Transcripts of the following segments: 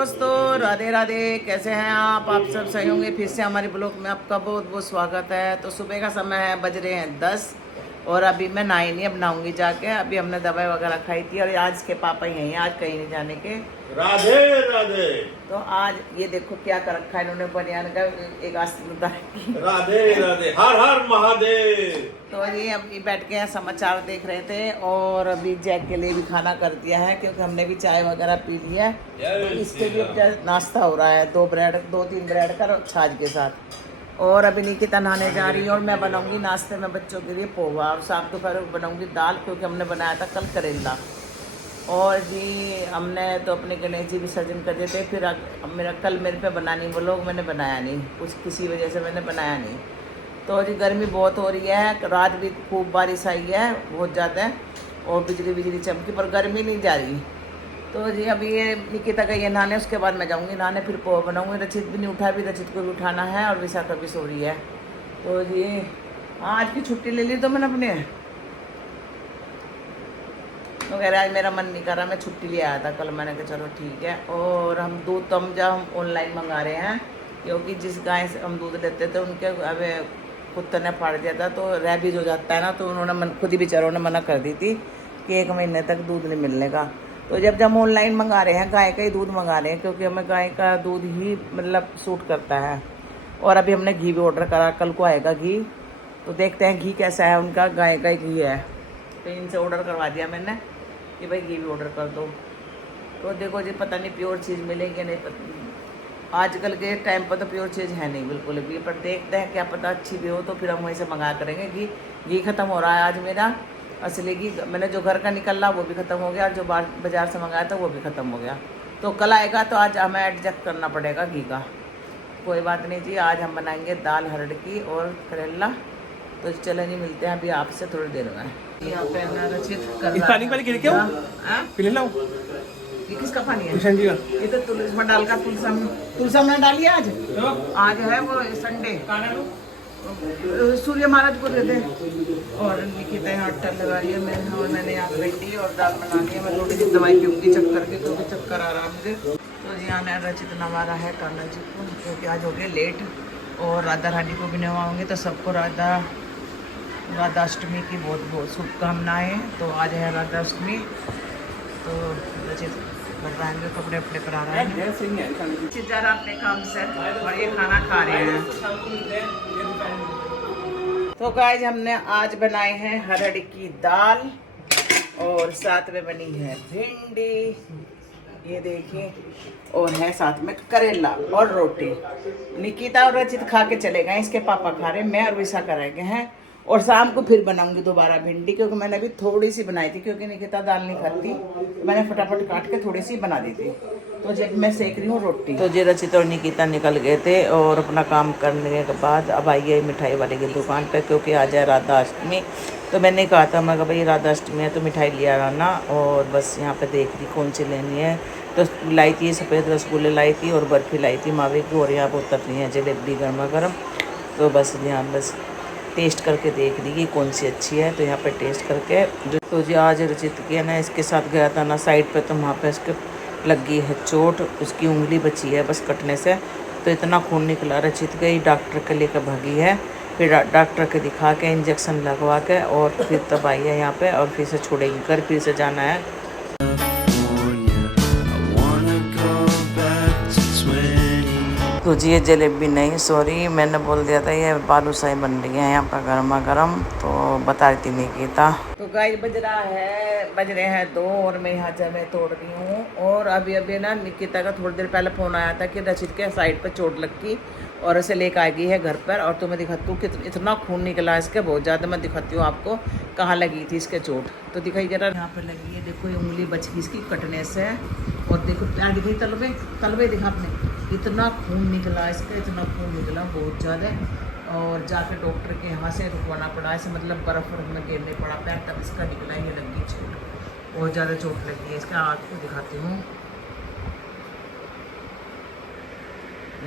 दोस्तों राधे राधे, कैसे हैं आप सब सही होंगे। फिर से हमारे ब्लॉग में आपका बहुत बहुत स्वागत है। तो सुबह का समय है, बज रहे हैं 10 और अभी मैं नहाई नहीं, अब नहाऊंगी जाके। अभी हमने दवाई वगैरह खाई थी और आज के पापा यहीं हैं, आज कहीं नहीं जाने के। राधे राधे। तो आज ये देखो क्या कर रखा है इन्होंने, बनियान का एक आस्तीदार की। राधे राधे, हर हर महादेव। तो ये अभी बैठ के समाचार देख रहे थे और अभी जैक के लिए भी खाना कर दिया है क्योंकि हमने भी चाय वगैरह पी ली है। तो इसके भी अब नाश्ता हो रहा है, 2-3 ब्रेड का छाछ के साथ। और अभी निकिता नहाने जा रही है और मैं बनाऊंगी नाश्ते में बच्चों के लिए पोहा और शाम दोपहर बनाऊंगी दाल, क्योंकि हमने बनाया था कल करेला। और जी हमने तो अपने गणेश जी विसर्जन कर दिए थे। फिर मेरा कल मेरे पे बनानी वो लोग, मैंने बनाया नहीं, कुछ किसी वजह से मैंने बनाया नहीं। तो जी गर्मी बहुत हो रही है, रात भी खूब बारिश आई है बहुत ज़्यादा, और बिजली चमकी, पर गर्मी नहीं जा रही। तो जी अभी ये निकिता का ये नहाने, उसके बाद मैं जाऊँगी नहाने, फिर पोहा बनाऊँगी। रचित भी नहीं उठा, भी रचित को भी उठाना है और विशाखा भी सो रही है। तो जी आज की छुट्टी ले ली तो मैंने अपने, तो कह रहा आज मेरा मन नहीं कर रहा, मैं छुट्टी ले आया था कल। मैंने कहा चलो ठीक है। और हम दूध तो हम ऑनलाइन मंगा रहे हैं, क्योंकि जिस गाय से हम दूध लेते थे उनके अब कुत्ते ने फाड़ दिया था, तो रैबीज हो जाता है ना। तो उन्होंने खुद ही बेचारों ने मना कर दी थी कि 1 महीने तक दूध नहीं मिलने का। तो जब हम ऑनलाइन मंगा रहे हैं, गाय का ही दूध मंगा रहे हैं, क्योंकि हमें गाय का दूध ही मतलब सूट करता है। और अभी हमने घी भी ऑर्डर करा, कल को आएगा घी। तो देखते हैं घी कैसा है उनका, गाय का ही घी है। तो इनसे ऑर्डर करवा दिया मैंने कि भाई घी भी ऑर्डर कर दो। तो देखो जी पता नहीं प्योर चीज़ मिलेगी नहीं, आजकल के टाइम पर तो प्योर चीज़ है नहीं बिल्कुल भी, पर देखते हैं क्या पता अच्छी भी हो तो फिर हम वहीं से मंगा करेंगे। घी ख़त्म हो रहा है आज मेरा, असली घी। मैंने जो घर का निकल रहा वो भी ख़त्म हो गया, और जो बाज़ार से मंगाया था वो भी ख़त्म हो गया। तो कल आएगा तो आज हमें एडजस्ट करना पड़ेगा घी का। कोई बात नहीं जी, आज हम बनाएंगे दाल हरड़ की और करेला। तो चलो नहीं, मिलते हैं अभी आपसे थोड़ी देर में। यहाँ पे ना रचित कर रहा पानी वाली गिर क्यों? P low. ये किसका पानी है? जी का। ये तो तुलसी में डालकर तुलसा में डाली आज। आज है वो संडे, सूर्य महाराज को दे दे। और निकिता यहाँ आटा लगा रही है, मैंने यहाँ भिंडी और दाल बना ली है। मैं थोड़ी सी दवाई पीऊँगी चक्कर की, क्योंकि चक्कर आ रहा है मुझे। तो यहाँ ने रचित नवा रहा है कान्हा जी को, क्योंकि आज हो गए लेट। और राधा रानी को भी नवाऊँगी। तो सबको राधाष्टमी की बहुत बहुत शुभकामनाएँ। तो आज है राधाष्टमी। तो रचित भगवान के कपड़े अपने पर आ रहा है, जा रहा अपने काम से, और ये खाना खा रहे हैं। तो गाइस हमने आज बनाए हैं हरड़ की दाल, और साथ में बनी है भिंडी, ये देखिए, और है साथ में करेला और रोटी। निकिता और रचित खा के चले गए, इसके पापा खा रहे, मैं और विशाखा रह गए हैं। और शाम को फिर बनाऊंगी दोबारा भिंडी, क्योंकि मैंने अभी थोड़ी सी बनाई थी, क्योंकि निकिता दाल नहीं खाती। मैंने फटाफट काट के थोड़ी सी बना दी थी। तो जब मैं सेक रही हूँ रोटी। तो जी रचित और निकिता निकल गए थे, और अपना काम करने के बाद अब आई है मिठाई वाले की दुकान पे, क्योंकि आज है राधाष्टमी। तो मैंने कहा था, मैं भाई राधाष्टमी है तो मिठाई लिया रहना। और बस यहाँ पे देख रही कौन सी लेनी है। तो लाई थी सफ़ेद रसगुल्ले लाई थी और बर्फ़ी लाई थी मावे की, और यहाँ पर उतर रही है जलेबी गर्मा गर्म। तो बस यहाँ बस टेस्ट करके देख रही है कौन सी अच्छी है। तो यहाँ पे टेस्ट करके तो जी आज रचित की ना, इसके साथ गया था ना साइड पे, तो वहाँ पे इसके लगी है चोट, उसकी उंगली बची है बस कटने से। तो इतना खून निकला, रचित गई डॉक्टर के लेकर भागी है। फिर डॉक्टर के दिखा के इंजेक्शन लगवा के और फिर तब आई है यहाँ पे, और फिर से छोड़ेगी कर, फिर से जाना है। तो जी ये जलेबी नहीं, सॉरी मैंने बोल दिया था, ये बालूशाही बन रही है यहाँ पर गर्मा गर्म। तो बता रही थी निकिता। तो गाय बज रहे हैं 2, और मैं यहाँ जमे तोड़ रही हूँ। और अभी ना निकिता का थोड़ी देर पहले फ़ोन आया था कि रचित के साइड पर चोट लगी और इसे लेकर आ गई है घर पर। और तो मैं दिखाती हूँ कि इतना खून निकला है इसके, बहुत ज़्यादा। मैं दिखाती हूँ आपको कहाँ लगी थी इसके चोट। तो दिखाई जरा, यहाँ पर लगी है, देखो ये उंगली बच गई इसकी कटने से। और देखो प्यार दिखाई, तलवे दिखा आपने, इतना खून निकला इसका, इतना खून निकला बहुत ज़्यादा। और जाके डॉक्टर के यहाँ से रुकवाना पड़ा, ऐसे मतलब बर्फ़ में गिरने पड़ा पैर, तब इसका निकला। ये लगी चोट, बहुत ज़्यादा चोट लगी है इसका। आपको दिखाती हूँ,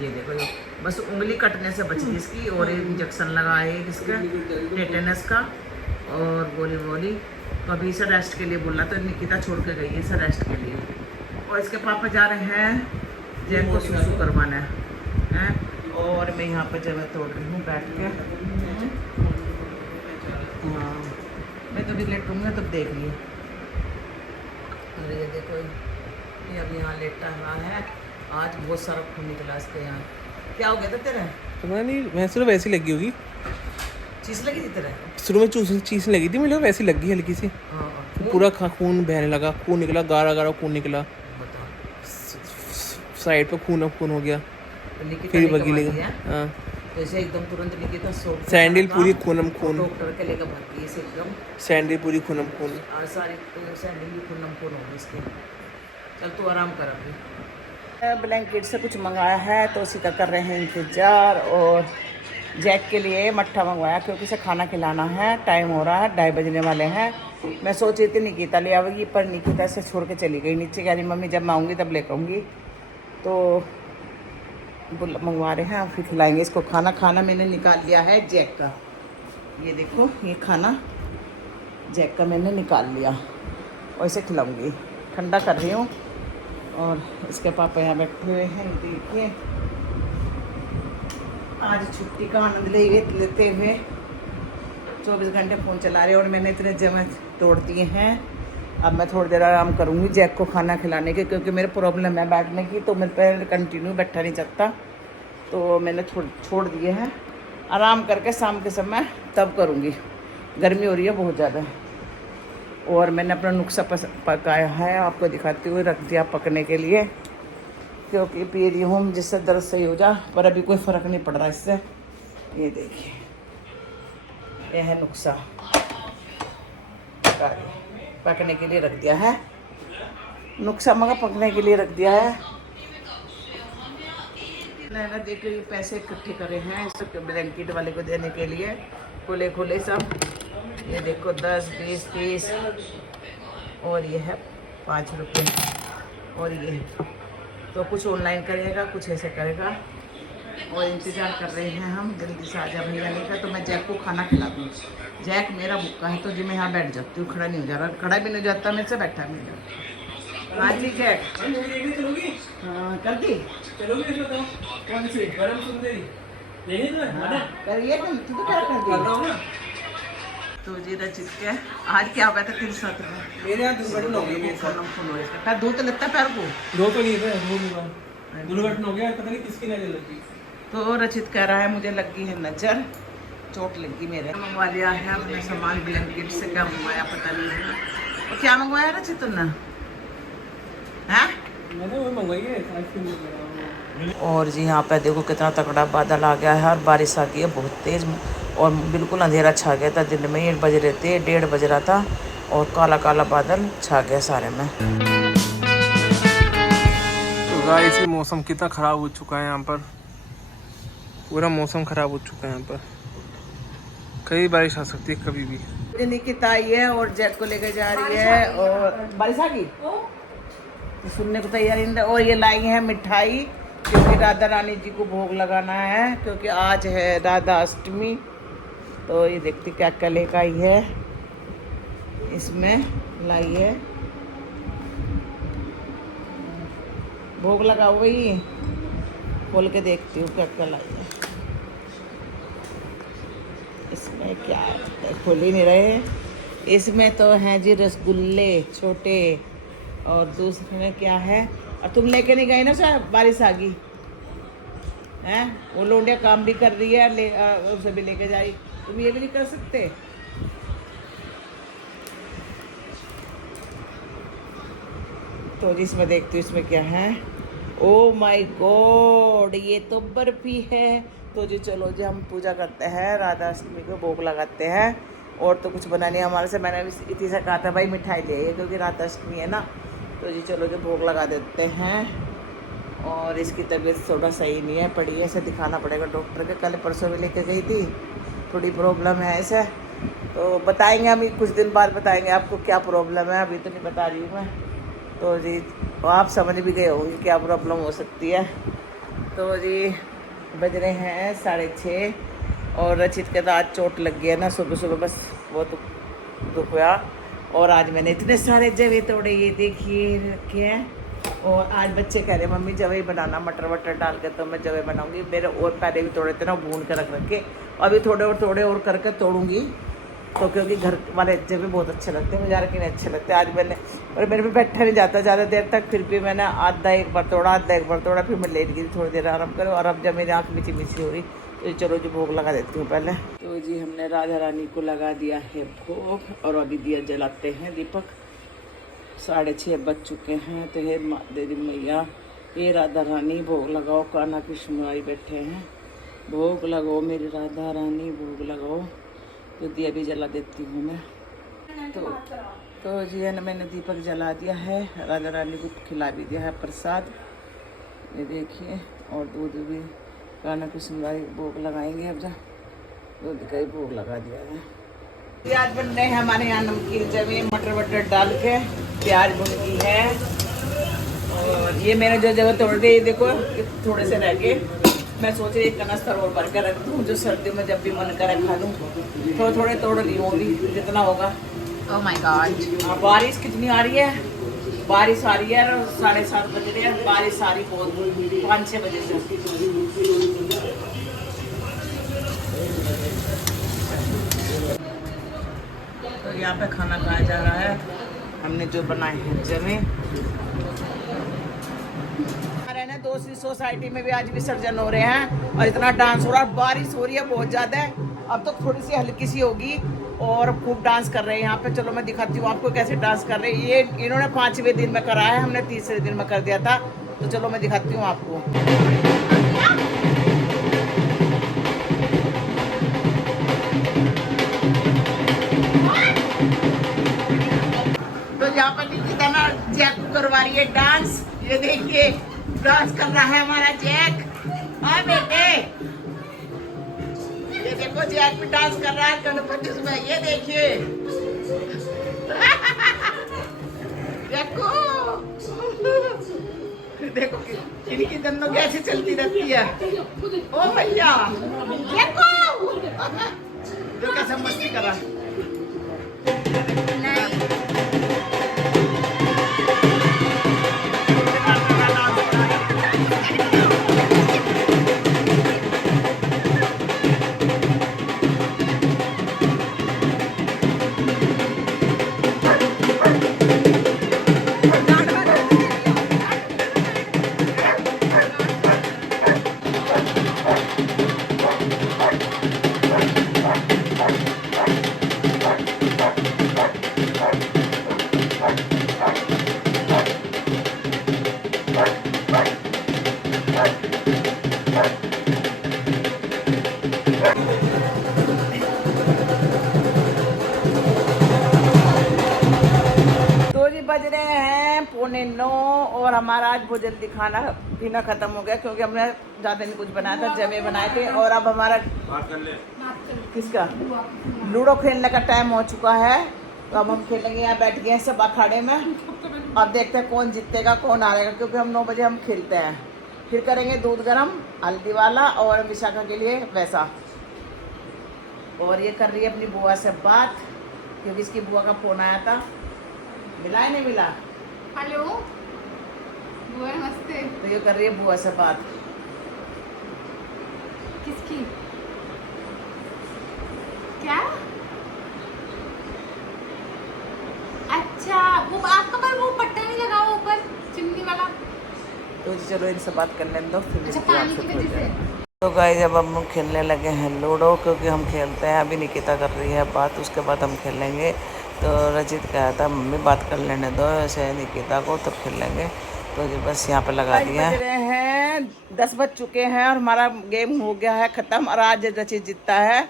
ये देखो, ये बस उंगली कटने से बच गई इसकी। और एक इंजेक्शन लगा है इसका टेटेनस का, और गोली। तो अभी इसे रेस्ट के लिए बोला, तो निकिता छोड़ के गई है इसे रेस्ट के लिए। और इसके पापा जा रहे हैं जैक को सुसु करवाना है और मैं यहाँ पर जगह तोड़ रही हूँ बैठ के। हाँ मैं तो भी लेटूँगा तब देख लियो। अरे ये देखो ये अभी यहाँ लेटा हुआ है। आज बहुत सारा खून निकला इसके यहाँ। क्या हो गया था तेरा? पता नहीं, वैसे तो वैसी लगी होगी। चीज लगी थी तेरा? शुरू में चीज लगी थी, मुझे वैसी लगी हल्की सी। हाँ पूरा खून बहने लगा, खून निकला, गाढ़ा गाढ़ा खून निकला, बता। साइड पे खून हो गया। तो निकिता फिर ने बगी करवा लगी। दिया? हाँ तो ऐसे एकदम तुरंत निकिता सो सैंडल पूरी खूनम खून, डॉक्टर के लेकर भागी ऐसे एकदम। सैंडल पूरी खूनम खून। और सारी सैंडल भी खून होगी इसके। चल तू आराम कर अभी। ब्लैंकेट से कुछ मंगाया है तो उसी का कर रहे हैं इंतजार। और जैक के लिए मट्ठा मंगवाया क्योंकि उसे खाना खिलाना है। टाइम हो रहा है, 2:30 बजने वाले हैं। मैं सोच रही थी निकिता ले आवेगी पर निकिता से छोड़ के चली गई नीचे। कह रही मम्मी जब मैं आऊँगी तब लेकर आऊँगी। तो मंगवा रहे हैं, फिर खिलाएंगे इसको खाना। खाना मैंने निकाल लिया है जैक का। ये देखो ये खाना जैक का मैंने निकाल लिया और इसे खिलाऊँगी। ठंडा कर रही हूँ। और इसके पापा यहाँ बैठे हुए हैं। देखिए आज छुट्टी का आनंद लेते हुए 24 घंटे फ़ोन चला रहे। और मैंने इतने जमा तोड़ दिए हैं। अब मैं थोड़ी देर आराम करूँगी जैक को खाना खिलाने के, क्योंकि मेरे प्रॉब्लम है बैठने की। तो मेरे पे कंटिन्यू बैठा नहीं सकता, तो मैंने छोड़ दिए हैं। आराम करके शाम के समय तब करूँगी। गर्मी हो रही है बहुत ज़्यादा। और मैंने अपना नुस्खा पकाया है, आपको दिखाते हुए रख दिया पकने के लिए, क्योंकि पी रही हूँ जिससे दर्द सही हो जा। पर अभी कोई फ़र्क नहीं पड़ रहा इससे। ये देखिए यह है नुस्खा, पकने के लिए रख दिया है। नुस्खा मगर पकने के लिए रख दिया है। मैंने देखो ये पैसे इकट्ठे करे हैं इस ब्लैंकेट वाले को देने के लिए, खुले सब। ये देखो 10, 20, 30 और ये है 5 रुपये। और ये तो कुछ ऑनलाइन करेगा, कुछ ऐसे करेगा। और इंतज़ार कर रहे हैं हम जल्दी से आ जा भैया लेकर। तो मैं जैक को खाना खिला दूँ। जैक मेरा भूखा है तो जी मैं यहाँ बैठ जाती हूँ, खड़ा नहीं हो जा रहा। खड़ा भी नहीं जाता मेरे से, बैठा भी नहीं जाता। हाँ ठीक है। हाँ कर दी। कौन सी? करिए तू तो क्या कर दी। तो जी रचित के आज क्या हुआ था तेरे साथ में? मेरे यहाँ दुर्घटना हो गई मेरे साथ। दूध तो लगता पैर को। दो तो नहीं थे, दुर्घटना हो गया, पता नहीं किसकी नजर लगी। तो रचित कह रहा है मुझे लगी है नजर, चोट लगी मेरे। मंगवा लिया है अपने सामान ब्लैंकेट से। क्या मंगवाया पता नहीं है। और क्या मंगवाया रचित तुमने? हैं? मैंने वो मंगवाई है आइसक्रीम। और जी यहाँ पे देखो कितना तगड़ा बादल आ गया है और बारिश आ गई है बहुत तेज़। और बिल्कुल अंधेरा छा गया था। दिन में 1 बज रहे थे, 1:30 बज रहा था और काला काला बादल छा गया सारे में। तो गाइस ये मौसम कितना ख़राब हो चुका है यहाँ पर। पूरा मौसम ख़राब हो चुका है यहाँ पर। कभी बारिश आ सकती है कभी भी। निकिता आई है और जैक को लेकर जा रही है। और बारिश आ गई सुनने को तैयारी नहीं। और ये लाई है मिठाई क्योंकि राधा रानी जी को भोग लगाना है, क्योंकि आज है राधा अष्टमी। तो ये देखती क्या क्या लेकर आई है। इसमें लाई है भोग लगा हुई। खोल के देखती हूँ क्या क्या लाई है। इसमें क्या है, खोल ही नहीं रहे। इसमें तो हैं जी रसगुल्ले छोटे। और दूसरे में क्या है? और तुम लेके नहीं गए ना सर, बारिश आ गई हैं। वो लोंडिया काम भी कर रही है, उसे भी लेके जाई। तुम ये भी नहीं कर सकते। तो जी इसमें देखती हूँ इसमें क्या है। ओ माय गॉड, ये तो बर्फी है। तो जी चलो जी हम पूजा करते हैं, राधा अष्टमी को भोग लगाते हैं। और तो कुछ बना नहीं हमारे से। मैंने इतनी से कहा था भाई मिठाई ले, क्योंकि राधा अष्टमी है ना। तो जी चलो जी भोग लगा देते हैं। और इसकी तबीयत थोड़ा सही नहीं है, पड़ी है। इसे दिखाना पड़ेगा डॉक्टर के। कल परसों भी लेके गई थी, थोड़ी प्रॉब्लम है इसे। तो बताएंगे हम कुछ दिन बाद बताएंगे आपको क्या प्रॉब्लम है। अभी तो नहीं बता रही हूँ मैं। तो जी आप समझ भी गए होंगे क्या प्रॉब्लम हो सकती है। तो जी बज रहे हैं 6:30। और रचित के तो आज चोट लग गया ना सुबह सुबह, बस वो तो दुख हुआ। और आज मैंने इतने सारे जगह तोड़े, ये देखिए रखे हैं। और आज बच्चे कह रहे मम्मी जवे बनाना मटर वटर डाल के, तो मैं जवे बनाऊंगी। मेरे और पहले भी तोड़े थे ना, भून के रख रखे, अभी थोड़े और करके तोड़ूंगी। तो क्योंकि घर वाले जवे बहुत अच्छे लगते हैं, बाजार के नहीं अच्छे लगते। आज मैंने, और मेरे भी बैठा नहीं जाता ज़्यादा देर तक, फिर भी मैंने आधा एक बार तोड़ा, फिर मैं लेट गई थोड़ी देर आराम करो। और अब जब मेरी आँख मीठी मीठी हो रही, तो चलो जी भोग लगा देती हूँ पहले। तो जी हमने राधा रानी को लगा दिया है भोग, और अभी दिया जलाते हैं दीपक। 6:30 बज चुके हैं। तो हे देवी मैया, ये राधा रानी भोग लगाओ, कान्हा कृष्ण आई बैठे हैं, भोग लगाओ मेरी राधा रानी, भोग लगाओ। तो दिया भी जला देती हूँ मैं। तो जी है ना, मैंने दीपक जला दिया है, राधा रानी को खिला भी दिया है प्रसाद, ये देखिए। और दूध भी कान्हा कृष्ण आई भोग लगाएंगे। अब जा दूध का ही भोग लगा दिया है। प्याज बन रहे हैं हमारे यहाँ, नमकीन जवे मटर वटर डाल के प्याज भुन गई है। और ये मैंने जो जगह तोड़ दी, देखो थोड़े से रह गए। मैं सोच रही कनस्तर और भर के रख दूँ, जो सर्दियों में जब भी मन करे खा लूँ। थोड़े तोड़ रही हूँ अभी, जितना होगा। Oh my God! बारिश कितनी आ रही है, बारिश आ रही है। 7:30 बज रहे हैं, बारिश आ रही बहुत, 5-6 बजे से। तो यहाँ पे खाना खाया जा रहा है। हमने जो बनाए हैं जवे। हमारे ना दूसरी सोसाइटी में भी आज विसर्जन हो रहे हैं, और इतना डांस हो रहा है, बारिश हो रही है बहुत ज़्यादा। अब तो थोड़ी सी हल्की सी होगी, और खूब डांस कर रहे हैं यहाँ पे। चलो मैं दिखाती हूँ आपको कैसे डांस कर रहे हैं। ये इन्होंने 5वें दिन में करा है, हमने 3रे दिन में कर दिया था। तो चलो मैं दिखाती हूँ आपको। तो यहाँ पर निकिता ना जैक को करवा रही है डांस। ये देखिए डांस कर रहा है हमारा जैक। हाँ बेटे, ये देखो जैक भी डांस कर रहा है गणपति में। ये देखिए देखो देखो इनकी दोनों कैसे चलती रहती है। ओ भैया देखो जो कैसे मस्ती कर रहा है। बज रहे हैं 8:45, और हमारा आज बहुत जल्दी खाना पीना खत्म हो गया, क्योंकि हमने ज़्यादा नहीं कुछ बनाया था, जमे बनाए थे। और अब हमारा किसका लूडो खेलने का टाइम हो चुका है। तो अब हम खेलेंगे, यहाँ बैठ गए हैं सब अखाड़े में। अब देखते हैं कौन जीतेगा कौन हारेगा, क्योंकि हम 9 बजे हम खेलते हैं। फिर करेंगे दूध गरम हल्दी वाला, और विशाखा के लिए वैसा। और ये कर रही है अपनी बुआ से बात, क्योंकि इसकी बुआ का फोन आया था। मिला है नहीं मिला? हेलो बुआ नमस्ते। तो ये कर रही है बुआ से बात। किसकी? क्या? अच्छा वो आपका पर वो पट्टा नहीं लगा हुआ ऊपर चिमनी वाला? तो चलो इनसे बात कर लेने दो, फिर अच्छा पानी की वजह से। तो गाइस जब हम खेलने लगे हैं लूडो, क्योंकि हम खेलते हैं। अभी निकिता कर रही है बात, उसके बाद हम खेलेंगे। तो रजित कहा था मम्मी बात कर लेने दो ऐसे निकिता को, तब खेलेंगे। तो जो बस यहाँ पे लगा दिया है। 10 बज चुके हैं, और हमारा गेम हो गया है ख़त्म। और आज रचित जीतता है,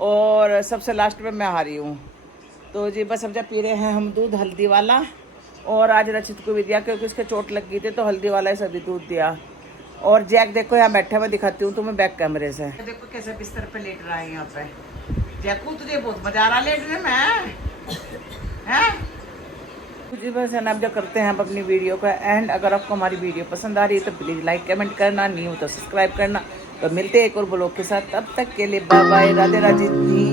और सबसे लास्ट में मैं हारी हूँ। तो जी बस अब जब पी रहे हैं हम दूध हल्दी वाला। और आज रचित को भी दिया, क्योंकि उसके चोट लग गई थी, तो हल्दी वाला ही सभी दूध दिया। और जैक देखो यहाँ बैठे, मैं दिखाती हूँ तुम्हें बैक कैमरे से। देखो कैसे बिस्तर पे लेट रहा है यहाँ पे। जैकू तुझे बहुत मजा आ रहा लेटने में है? जी बस है ना, अब जो करते हैं हम अपनी वीडियो का एंड। अगर आपको हमारी वीडियो पसंद आ रही है तो प्लीज़ लाइक कमेंट करना, नहीं हो तो सब्सक्राइब करना। तो मिलते हैं एक और ब्लॉग के साथ, तब तक के लिए बाय बाय, राधे राधे जी।